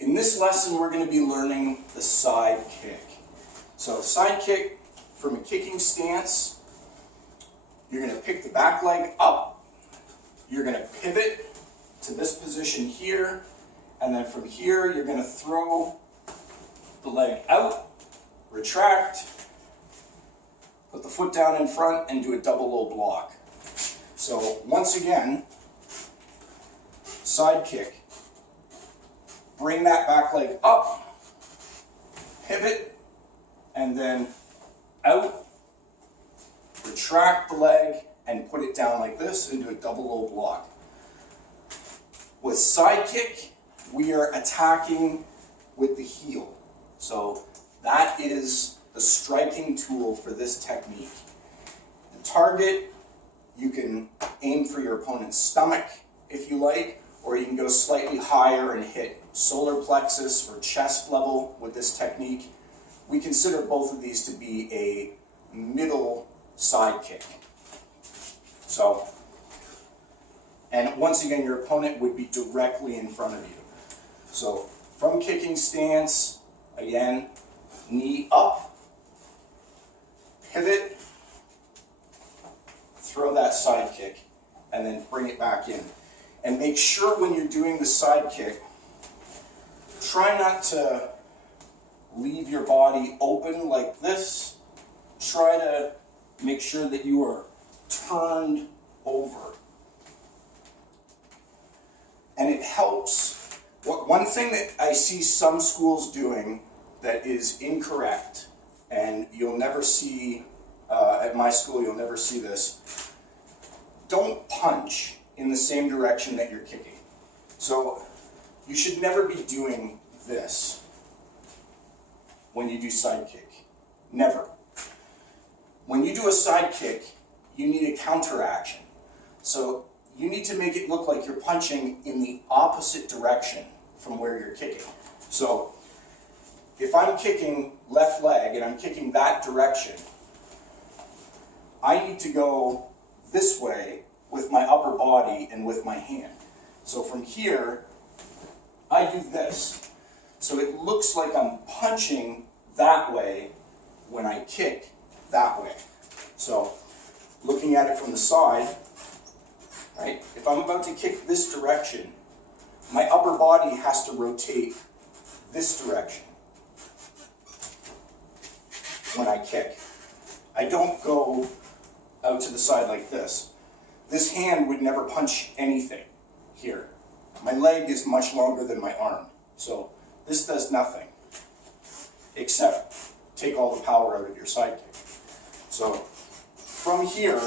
In this lesson, we're going to be learning the side kick. So side kick from a kicking stance, you're going to pick the back leg up, you're going to pivot to this position here, and then from here, you're going to throw the leg out, retract, put the foot down in front, and do a double low block. So once again, side kick. Bring that back leg up, pivot, and then out, retract the leg, and put it down like this and do a double low block. With side kick, we are attacking with the heel. So that is the striking tool for this technique. The target, you can aim for your opponent's stomach if you like, or you can go slightly higher and hit solar plexus or chest level with this technique. We consider both of these to be a middle side kick. So, and once again, your opponent would be directly in front of you. So, from kicking stance, again, knee up, pivot, throw that side kick, and then bring it back in. And make sure when you're doing the side kick, try not to leave your body open like this. Try to make sure that you are turned over. And it helps. One thing that I see some schools doing that is incorrect, and you'll never see, at my school you'll never see this, don't punch in the same direction that you're kicking. So you should never be doing this when you do side kick. Never. When you do a side kick, you need a counter action. So you need to make it look like you're punching in the opposite direction from where you're kicking. So if I'm kicking left leg and I'm kicking that direction, I need to go this way with my upper body and with my hand. So from here, I do this. So it looks like I'm punching that way when I kick that way. So looking at it from the side, right? If I'm about to kick this direction, my upper body has to rotate this direction when I kick. I don't go out to the side like this. This hand would never punch anything here. My leg is much longer than my arm. So this does nothing except take all the power out of your side kick. So from here,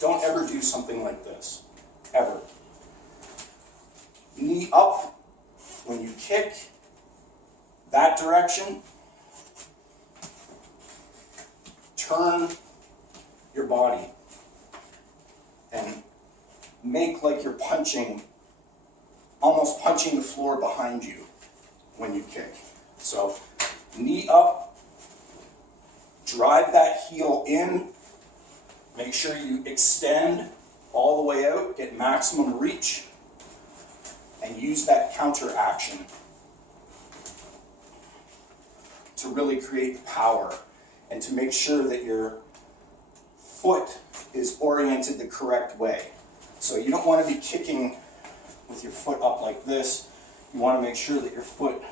don't ever do something like this, ever. Knee up when you kick that direction. Turn your body and make like you're punching, almost punching the floor behind you when you kick. So knee up, drive that heel in, make sure you extend all the way out, get maximum reach, and use that counter action to really create power and to make sure that your foot is oriented the correct way. So you don't want to be kicking with your foot up like this. You want to make sure that your foot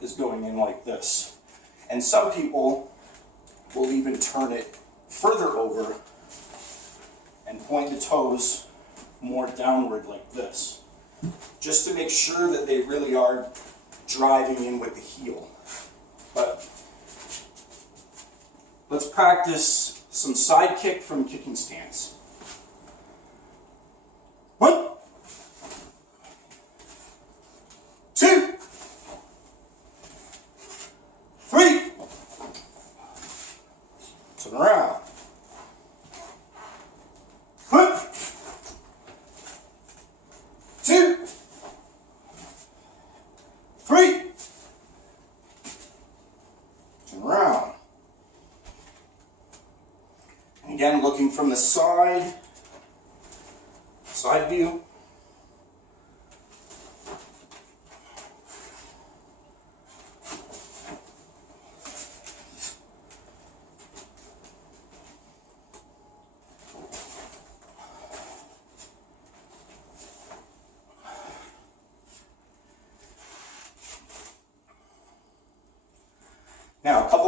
is going in like this. And some people will even turn it further over and point the toes more downward like this, just to make sure that they really are driving in with the heel. But let's practice some side kick from kicking stance. 1, 2, 3. Turn around. 1, 2, 3. Turn around. And again, looking from the side view.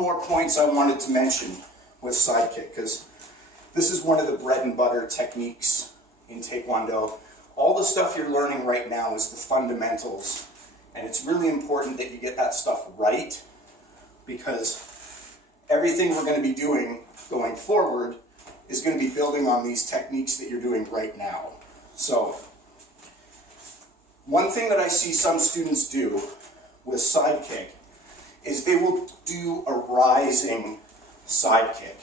more points I wanted to mention with side kick, because this is one of the bread and butter techniques in Taekwondo. All the stuff you're learning right now is the fundamentals, and it's really important that you get that stuff right, because everything we're going to be doing going forward is going to be building on these techniques that you're doing right now. So, one thing that I see some students do with side kick is they will do a rising side kick,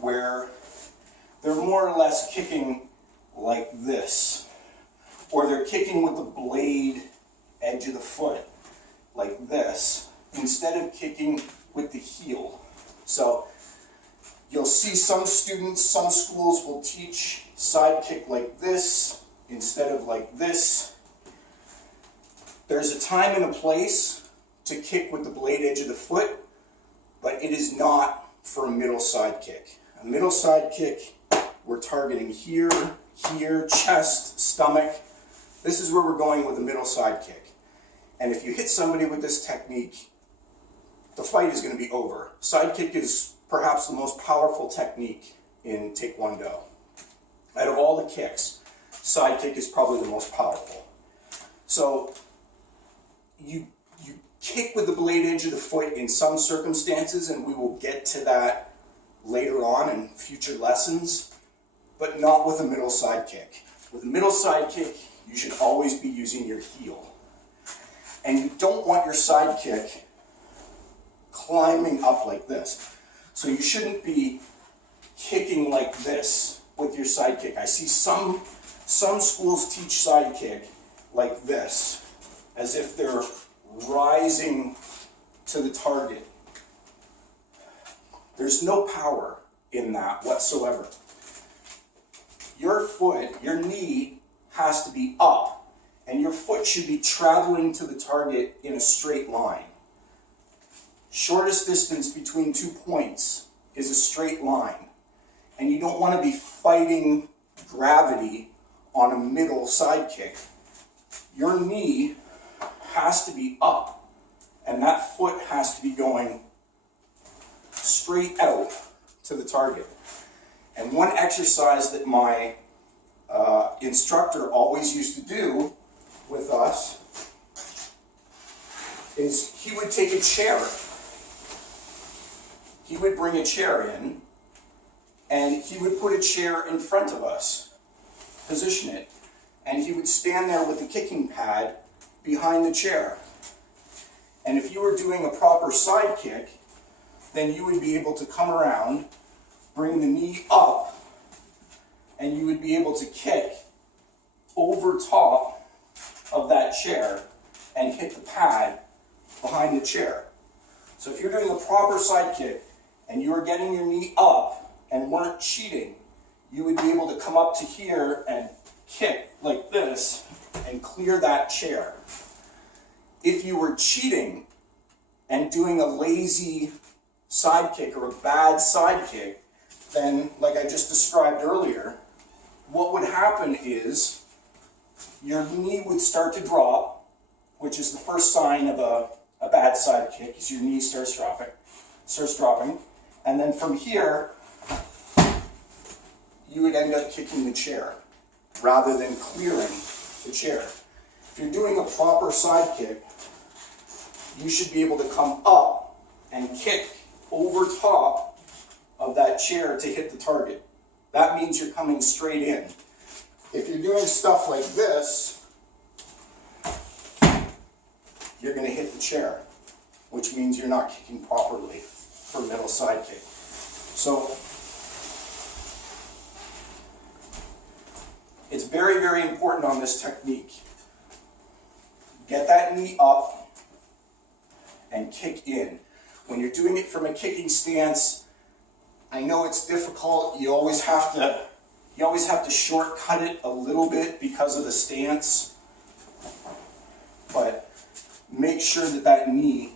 where they're more or less kicking like this, or they're kicking with the blade edge of the foot like this, instead of kicking with the heel. So you'll see some students, some schools will teach side kick like this instead of like this. There's a time and a place to kick with the blade edge of the foot, but it is not for a middle side kick. A middle side kick, we're targeting here, here, chest, stomach. This is where we're going with a middle side kick. And if you hit somebody with this technique, the fight is going to be over. Side kick is perhaps the most powerful technique in Taekwondo. Out of all the kicks, side kick is probably the most powerful. So you kick with the blade edge of the foot in some circumstances, and we will get to that later on in future lessons, but not with a middle side kick. With a middle side kick, you should always be using your heel. And you don't want your side kick climbing up like this. So you shouldn't be kicking like this with your side kick. I see some schools teach side kick like this, as if they're rising to the target. There's no power in that whatsoever. Your foot, your knee has to be up, and your foot should be traveling to the target in a straight line. Shortest distance between 2 points is a straight line, and you don't want to be fighting gravity on a middle side kick. Your knee has to be up, and that foot has to be going straight out to the target. And one exercise that my instructor always used to do with us is he would take a chair. He would bring a chair in, and he would put a chair in front of us, position it, and he would stand there with the kicking pad behind the chair. And if you were doing a proper side kick, then you would be able to come around, bring the knee up, and you would be able to kick over top of that chair and hit the pad behind the chair. So if you're doing a proper side kick and you are getting your knee up and weren't cheating, you would be able to come up to here and kick like this and clear that chair. If you were cheating and doing a lazy side kick or a bad side kick, then, like I just described earlier, what would happen is your knee would start to drop, which is the first sign of a bad side kick, is your knee starts dropping, and then from here, you would end up kicking the chair rather than clearing the chair. If you're doing a proper side kick, you should be able to come up and kick over top of that chair to hit the target. That means you're coming straight in. If you're doing stuff like this, you're going to hit the chair, which means you're not kicking properly for middle side kick. So it's very, very important on this technique. Get that knee up and kick in. When you're doing it from a kicking stance, I know it's difficult. You always have to shortcut it a little bit because of the stance. But make sure that that knee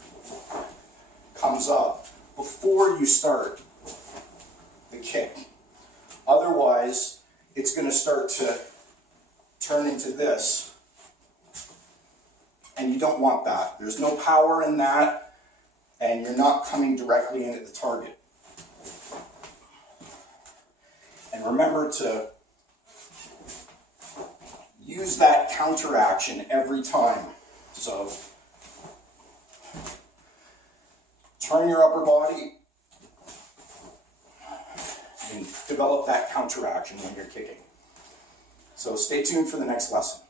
comes up before you start the kick. Otherwise, it's going to start to turn into this. And you don't want that. There's no power in that. and you're not coming directly in at the target. And remember to use that counter action every time. So turn your upper body and develop that counter action when you're kicking. So stay tuned for the next lesson.